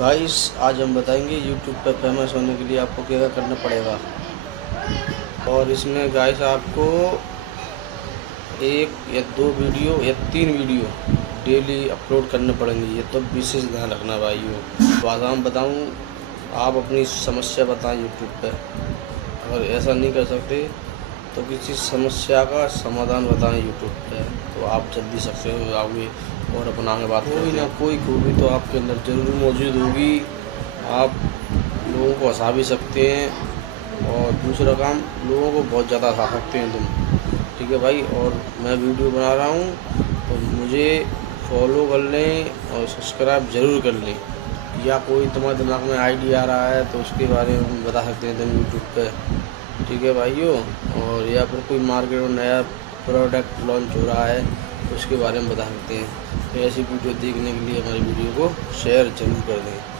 Guys आज हम बताएंगे यूट्यूब पर फेमस होने के लिए आपको क्या क्या करना पड़ेगा। और इसमें गाइस आपको एक या दो वीडियो या 3 वीडियो डेली अपलोड करने पड़ेंगे। ये तो विशेष ध्यान रखना भाइयों। बादाम बताऊं, आप अपनी समस्या बताएं यूट्यूब पर। अगर ऐसा नहीं कर सकते तो किसी समस्या का समाधान बताएं यूट्यूब पे, तो आप जल्दी सक्सेस हो जाओगे और अपना आगे बात कोई ना कोई खूबी तो आपके अंदर ज़रूर मौजूद होगी। आप लोगों को हंसा भी सकते हैं और दूसरा काम लोगों को बहुत ज़्यादा हंसा सकते हैं तुम। ठीक है भाई, और मैं वीडियो बना रहा हूँ तो मुझे फॉलो कर लें और सब्सक्राइब ज़रूर कर लें। या कोई तुम्हारे दिमाग में आइडिया आ रहा है तो उसके बारे में हम बता सकते हैं तुम यूट्यूब पर। ठीक है भाइयों, और या फिर कोई मार्केट में नया प्रोडक्ट लॉन्च हो रहा है तो उसके बारे में बता सकते हैं। तो ऐसी वीडियो देखने के लिए हमारी वीडियो को शेयर ज़रूर कर दें।